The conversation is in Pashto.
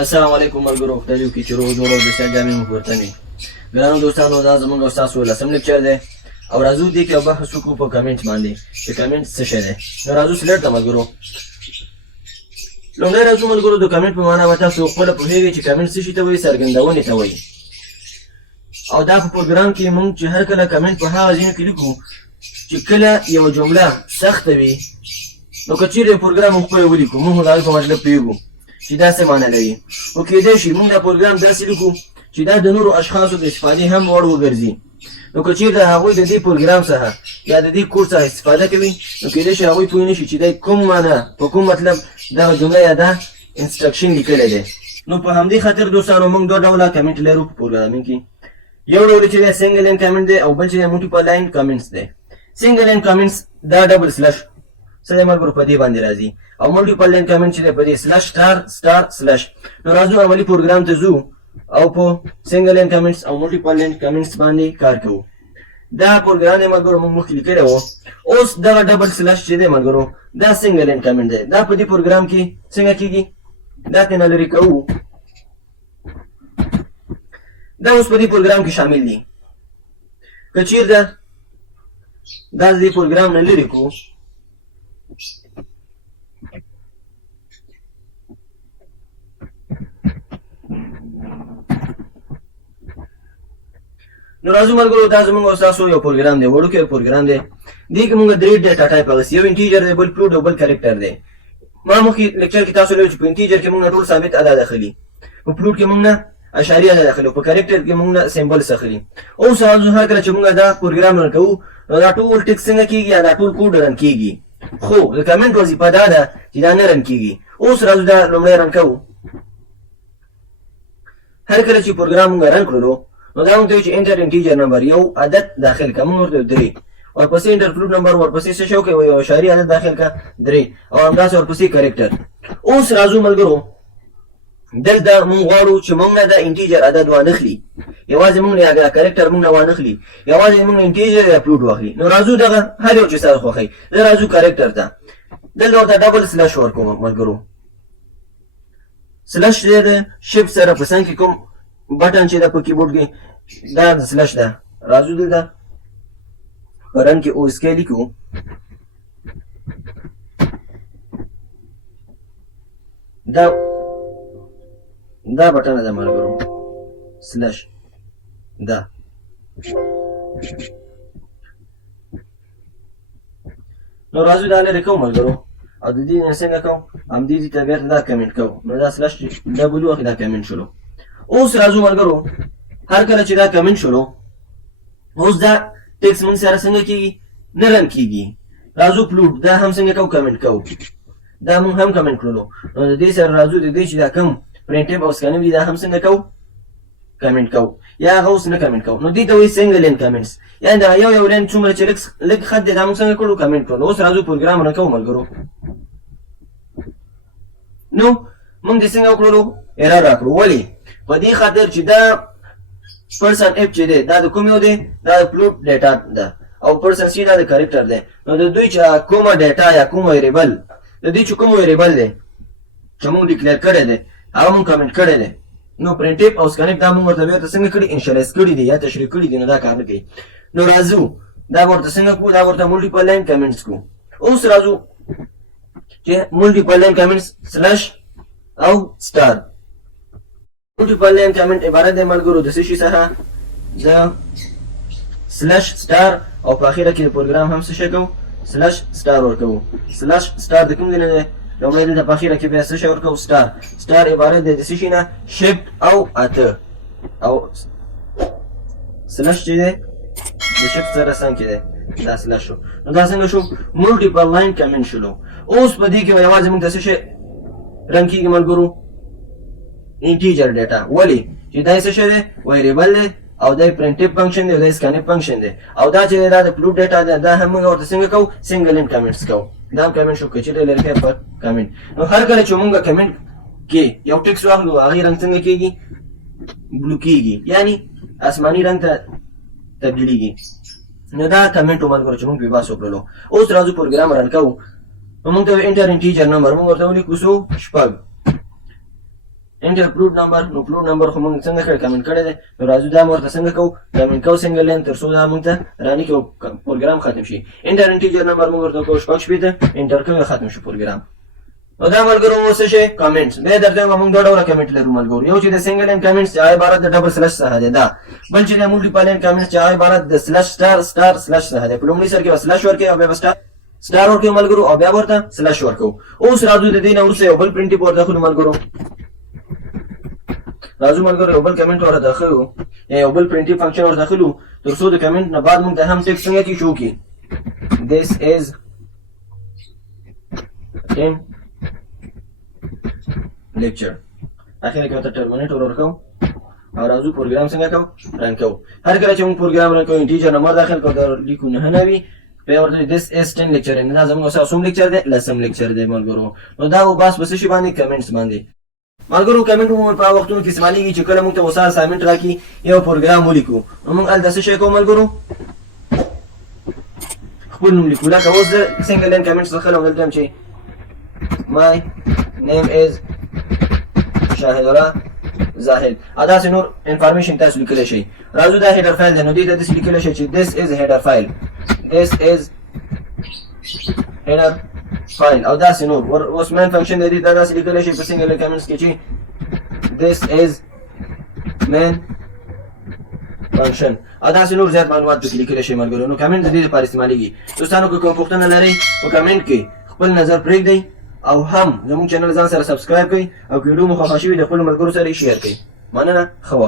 السلام علیکم ملګرو خدایو کې چې روغ جوړ او د سنجامي مو پورته وي ګرانو دوستانو دا زموږ او ستاسو لسم لیکچر دی او راځو دې کې یو بحث وکړو په کمنټ باندې چې کمنټ څه شی دی نو راځو سلیټ ته ملګرو لومړی راځو ملګرو د کمنټ په معنا به تاسو خپله پوهېږئ چې کمنټ څه شي ته وایي څرګندونې ته وایي او دا په پروګرام کې موږ چې هر کله کمنټ په هغه ځینو کې لیکو چې کله یوه جمله سخته وي نو که چیرې یو پروګرام موږ خپله ولیکو موږ د هغې په مطلب پوهېږو چې دا څه معنی لري او کېدای شي موږ دا پروګرام داسې لیکو چې دا د نورو اشخاصو د استفادې هم وړ وګرځي نو که چیرته هغوی د دې پروګرام څخه یا د دې کورس څخه استفاده کوي نو کېدای شي هغوی پوه نه شي چې دی کوم معنی په کوم مطلب دغه جمله یا دا انسټرکشن لیکلی دی نو په همدې خاطر دوستانو موږ دوه ډوله کمنټ لرو په پروګرامینګ کې یو ډول چې دی سنګل لاین کمنټ دی او بل چې دی ملټیپل لاین کمنټس دی سنګل لاین کمنټس دا ډبل سلش څه دی ملګرو په دې باندې راځي او ملټیپل لاین کمنټ چې دی په دې سلش سټار سټار سلش نو راځو عملي پروګرام ته ځو او په سنګل لاین کمنټس او ملټیپل لاین کمنټس باندې کار کوو دا پروګرام دی ملګرو موږ مخکې لیکلی و اوس دغه ډبل سلش چې دی ملګرو دا سنګل لاین کمنټ دی دا په دې پروګرام کې څنګه کېږي دا ترېنه لرې کوو دا اوس په دې پروګرام کې شامل دي که چېرته دا د دې پروګرام نه لرې کړو نو راځو ملګرو دا زموږ او ستاسو یو پروګرام دی وړوکی پروګرام دی دې کې موږ درې ډیټا ټایپ اخیستي یو انټیجر دی بل فلوټ او بل کرکټر دی ما مخکې لیکچر کې تاسو ویل چې په انټیجر کې موږ نه ټول ثابت عدد داخلي په فلوټ کې موږ نه اشاریه عدد داخلي په کرکټر کې موږ نه سمبلز اخلي اوس راځو هر کله چې موږ دا پروګرام رن کوو نو دا ټول ټیکس څنګه کېږي یا دا ټول کوډ رن کېږي خو د کمنټ وظیفه دا ده چې دا نه رن کېږي اوس راځو دا لومړی رن کوو هر کله چې پروګرام موږ رن کړلو نو دا موږ ته وایي چې انټر انټیجر نمبر یو عدد داخل کړه موږ ورته 3 ورپسې انټر فلوټ نمبر ورپسې څه شی وکړئ یو اشاریه عدد داخل کړه 3 او همداسې ورپسې کرکټر اوس راځو ملګرو دلته موږ غواړو چې موږ نه دا انټیجر عدد وانخلي یوازې موږ نه دا کرکټر موږ نه وانخلي یوازې موږ انټیجر یا فلوټ واخلي نو راځو دغه هر یو چې ستاسو خوښوي زه راځو کرکټر ته دلته ورته ډبل سلش ورکوم ملګرو سلش دی د شپ سره په څنګ کې کوم بټن چې ده په کیبورډ کې دا د سلش ده راځو دلته په رن کې اوس کې لیکو دا بټن ده ملګرو سلش دا نو راځو دا لرې کوو ملګرو او د دې نه څنګه کوو همدې دې ته بېرته دا کمنټ کوو نو دا سلش ډبل وخت دا کمنټ شولو اوس راځو ملګرو هر کله چې دا کمنټ شولو اوس دا ټیکس موږ سره څنګه کېږي نه رن کېږي راځو فلوټ دا هم څنګه کوو کمنټ کوو دا موږ هم کمنټ کړلو نو د دې سره راځو د دې چې دا کم پرنټیب او سکانیب دي دا هم څنګه کوو کمنټ کوو یا هغه اوس نه کمنټ کوو نو دې ته وایي سنګل لین کمنټس یعنې دا یو یو لین څومره چې لږ خط دی دا موږ څنګه کړو کمنټ کړو اوس راځو پروګرام رن کوو ملګرو نو موږ دې څنګه وکړلو ایرر راکړو ولې په دې خاطر چې دا پرسن اف چې دی دا د کوم یو دی دا د فلوټ ډیټا ده او پرسن سی دا د کرکټر دی نو د دوی چې کومه ډیټا یا کوم ویریبل د دې چې کوم ویریبل دی چې موږ ډیکلیئر کړی دی هغه موږ کمنټ کړی دی نو پرنټیپ او سکانیپ دا موږ ورته بېرته څنګه کړي انشلایز کړي دي یا تشریح کړي دي نو دا کار نه کوي نو راځو دا ورته څنګه کوو دا ورته ملټیپل لاین کمنټس کوو اوس راځو چې ملټیپل لاین کمنټس سلش او سټار ملټیپل لاین کمنټ عبارت دی ملګرو د څه شي څخه د سلش سټار او په اخره کې د پروګرام هم څه شی کوو سلش سټار ورکوو سلش سټار د کوم ځای نه دی لومړی دلته په اخره کې بیا څه شی ورکوو سټار سټار عبارت دی د څه شي نه شفټ او اته او سلش چې دی د شفټ سره څنګ کې دی دا سلش شو نو دا څنګه شو ملټیپل لاین کمنټ شولو اوس په دې کې یوازې موږ ته څه شی رن کېږي ملګرو انټیجر ډیټا ولې چې دا څه شی دی ویریبل دی او دا پرنټیپ فنکشن دی او دا سکانیپ فنکشن دی او دا چې دا د فلوټ ډیټا دی دا هم موږ ورته څنګه کوو سنګل لاین کمنټس کوو دا هم کمنټ شو که چېرې لرې کوې په کمنټ نو هر کله چې موږ کمنټ کې یو ټیکس واخلو هغې رنګ څنګه کېږي بلو کېږي یعنې آسماني رنګ ته تبدیلېږي نو دا کمنټ و ملګرو چې موږ پرې بحث وکړلو اوس راځو پروګرام رن کوو نو موږ ته انټر انټیجر نمبر موږ ورته ولیکو څو 6 انټر پروډ نمبر. نو پروډ نمبر خو موږ څنګه کړی کمنټ کړی دی. نو راځو دا ورته څنګه کوو کمنټ کوو سنګل لاین تر څو دا موږ ته راني کوو پروګرام ختم شي. انټر انټیجر نمبر موږ ورته کوو شپږ شپېته انټر کوو ختم شي پروګرام. نو دا ملګرو مو څه شي کمنټس بیا درته موږ دوه ډوله کمنټ لرو ملګرو. یو چې د سنګل لاین کمنټس چې عبارت د ډبل سلش څخه دی دا، بل چې د ملټیپل لاین کمنټس چې عبارت د سلش سٹار سٹار سلش څخه دی. په لومړي سر کې سلش ورکړي او بیا سٹار ورکړي ملګرو او بیا ورته سلش ورکړو. اوس راځو د دې نه وروسته یو بل پرنټ ورته داخلو ملګرو. راځو ملګرو یو بل کمنټ ورته داخلو یا یو بل پرنټ فنکشن ورته داخلو تر څو د کمنټ نه بعد موږ د هم ټیکسټ څنګه کې شو کی this is in lecture. اخر کې ورته ټرمینیټور ورکو او راځو پروګرام څنګه کوو رن کوو. هر کله چې موږ پروګرام رن کوو انټیجر نمبر داخل کوو دا لیکو نه نوي بیا ورته this is 10 lecture نه زموږ اوس اوم لیکچر دی لسم لیکچر دی ملګرو. نو دا و بس بس شي باندې کمنټس باندې ملګرو. کمنټ مو په وختونو کې استعمالېږي چې کله موږ ته وسه اسایمنټ راکړي یو پروګرام ولیکو نو موږ هلته څه شی کوو ملګرو خپل نوم لیکو. لکه اوس د سنګل لاین کمنټس څخه دلته هم چې my name is Shahidullah Zahid ادا سه نور انفارمیشن تاسو لیکلی شئ. راځو دا هیډر فایل دی نو دې ته داسې لیکلی شئ چې this is header file this is header file او داسې نور. اوس مین فنکشن دی دا داسې لیکلی شئ په سنګل لاین کمنټس کې چې this is main function او داسې نور زیات معلومات پکې لیکلی شئ ملګرو. نو کمنټ د دې لپاره استعمالېږي. دوستانو که کوم پوښتنه لرئ په کمنټ کې خپل نظر پرېږدئ او هم زموږ چینل ځان سره سبسکرایب کړئ او که ویډیو مو خوښه شوي د خپلو ملګرو سره یې شیر کړئ. مننه، ښه وخت.